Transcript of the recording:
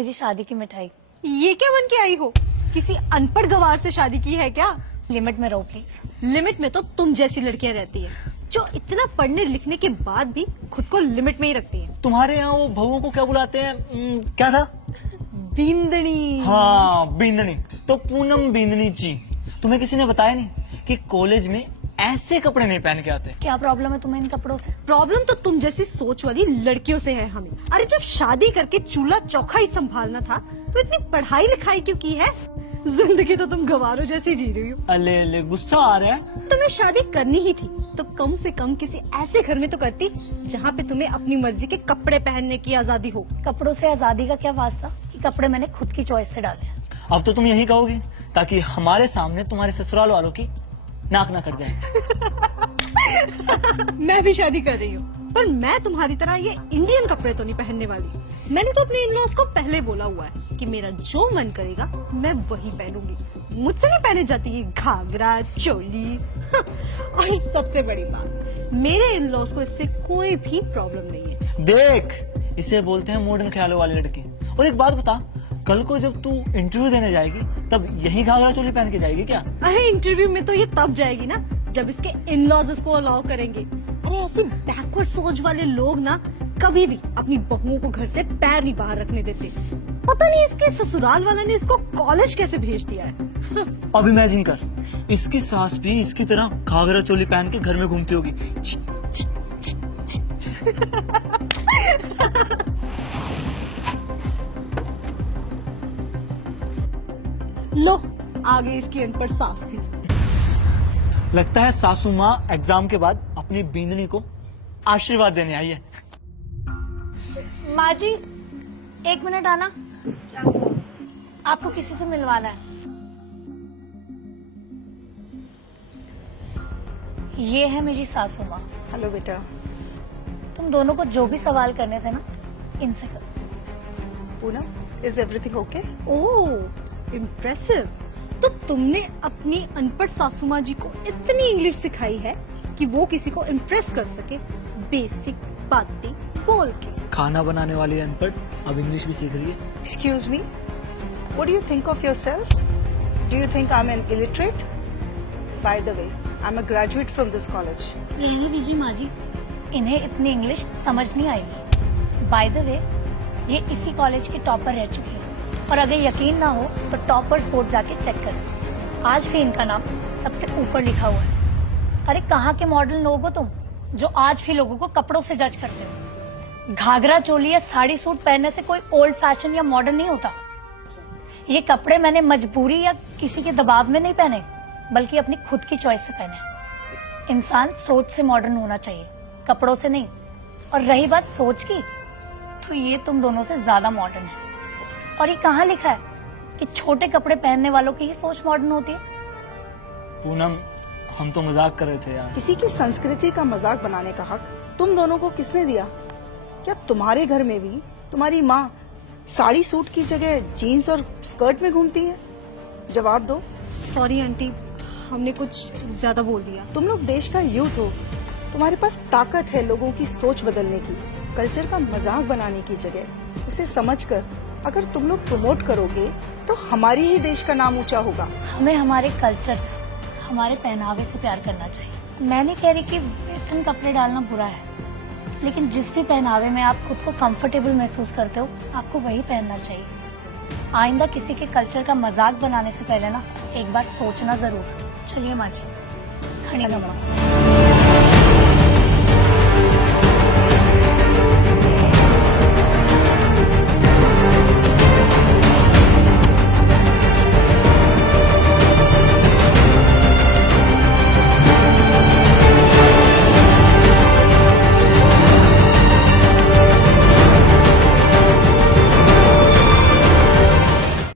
मेरी शादी की मिठाई। ये क्या बन के आई हो? किसी अनपढ़ गवार से शादी की है क्या? लिमिट में रहो प्लीज। लिमिट में तो तुम जैसी लड़कियां रहती है, जो इतना पढ़ने लिखने के बाद भी खुद को लिमिट में ही रखती है। तुम्हारे यहाँ वो बहुओं को क्या बुलाते हैं? क्या था? बींदनी। हाँ, बींदनी। तो पूनम बींदनी जी, तुम्हें किसी ने बताया नहीं कि कॉलेज में ऐसे कपड़े नहीं पहन के आते? क्या प्रॉब्लम है तुम्हें इन कपड़ों से? प्रॉब्लम तो तुम जैसी सोच वाली लड़कियों से है हमें। अरे जब शादी करके चूल्हा चौखा ही संभालना था तो इतनी पढ़ाई लिखाई क्यों की है? जिंदगी तो तुम गवारों जैसी जी रही हो। अले गुस्सा आ रहा है। तुम्हें शादी करनी ही थी तो कम से कम किसी ऐसे घर में तो करती जहाँ पे तुम्हें अपनी मर्जी के कपड़े पहनने की आजादी हो। कपड़ों से आजादी का क्या वास्ता कि कपड़े मैंने खुद की चॉइस से डाले हैं। अब तो तुम यही कहोगी ताकि हमारे सामने तुम्हारे ससुराल वालों की नाक ना कट जाए। मैं भी शादी कर रही हूँ, पर मैं तुम्हारी तरह ये इंडियन कपड़े तो नहीं पहनने वाली। मैंने तो अपने इन-लॉज को पहले बोला हुआ है कि मेरा जो मन करेगा मैं वही पहनूंगी। मुझसे नहीं पहने जाती ये घाघरा चोली। और सबसे बड़ी बात, मेरे इन-लॉज को इससे कोई भी प्रॉब्लम नहीं है। देख, इसे बोलते हैं मॉडर्न ख्यालों वाली लड़की। और एक बात बता, कल को जब तू इंटरव्यू देने जाएगी तब यही घाघरा चोली पहन के जाएगी क्या? अरे इंटरव्यू में तो ये तब जाएगी ना जब इसके इन-लॉज इसको अलाउ करेंगे। अरे ऐसे बैकवर्ड सोच वाले लोग ना कभी भी अपनी बहुओं को घर से पैर नहीं बाहर रखने देते। पता नहीं इसके ससुराल वाला ने इसको कॉलेज कैसे भेज दिया है। अब इमेजिन कर, इसकी सास भी इसकी तरह घाघरा चोली पहन के घर में घूमती होगी। लो आ गई इसकी अनपढ़ सास भी। लगता है सासू माँ एग्जाम के बाद अपनी बींदनी को आशीर्वाद देने आई है। माँ जी, एक मिनट आना, आपको किसी से मिलवाना है। ये है मेरी सासू माँ। हेलो बेटा। तुम दोनों को जो भी सवाल करने थे ना, इनसे करो। Poonam, is everything okay? Oh impressive. तो तुमने अपनी अनपढ़ सासू माँ जी को इतनी इंग्लिश सिखाई है कि वो किसी को इम्प्रेस कर सके बेसिक बातें बोल के। खाना बनाने वाली अनपढ़ अब इंग्लिश भी सीख रही है। Excuse me, what do you think of yourself? Do you think I'm an illiterate? By the way, I'm a graduate from this college. रहने दीजिए माँ जी, इन्हें इतनी इंग्लिश समझ नहीं आएगी। बाय द वे, ये इसी कॉलेज की टॉपर रह चुकी है और अगर यकीन ना हो तो टॉपर्स बोर्ड जाके चेक करें। आज भी इनका नाम सबसे ऊपर लिखा हुआ है। अरे कहाँ के मॉडर्न लोग हो तुम, जो आज भी लोगों को कपड़ों से जज करते हो। घाघरा चोली या साड़ी सूट पहनने से कोई ओल्ड फैशन या मॉडर्न नहीं होता। ये कपड़े मैंने मजबूरी या किसी के दबाव में नहीं पहने, बल्कि अपनी खुद की चॉइस से पहने। इंसान सोच से मॉडर्न होना चाहिए, कपड़ों से नहीं। और रही बात सोच की, तो ये तुम दोनों से ज्यादा मॉडर्न है। और ये कहाँ लिखा है कि छोटे कपड़े पहनने वालों की ही सोच मॉडर्न होती है? पूनम, हम तो मजाक कर रहे थे यार। किसी की संस्कृति का मजाक बनाने का हक तुम दोनों को किसने दिया? क्या तुम्हारे घर में भी तुम्हारी माँ साड़ी सूट की जगह जीन्स और स्कर्ट में घूमती है? जवाब दो। सॉरी आंटी, हमने कुछ ज्यादा बोल दिया। तुम लोग देश का यूथ हो, तुम्हारे पास ताकत है लोगों की सोच बदलने की। कल्चर का मजाक बनाने की जगह उसे समझकर अगर तुम लोग प्रमोट करोगे तो हमारी ही देश का नाम ऊंचा होगा। हमें हमारे कल्चर से, हमारे पहनावे से प्यार करना चाहिए। मैं नहीं कह रही कि वेस्टर्न कपड़े डालना बुरा है, लेकिन जिस भी पहनावे में आप खुद को कंफर्टेबल महसूस करते हो, आपको वही पहनना चाहिए। आइंदा किसी के कल्चर का मजाक बनाने से पहले ना एक बार सोचना जरूर। चलिए माँ जी, खड़ी नमक।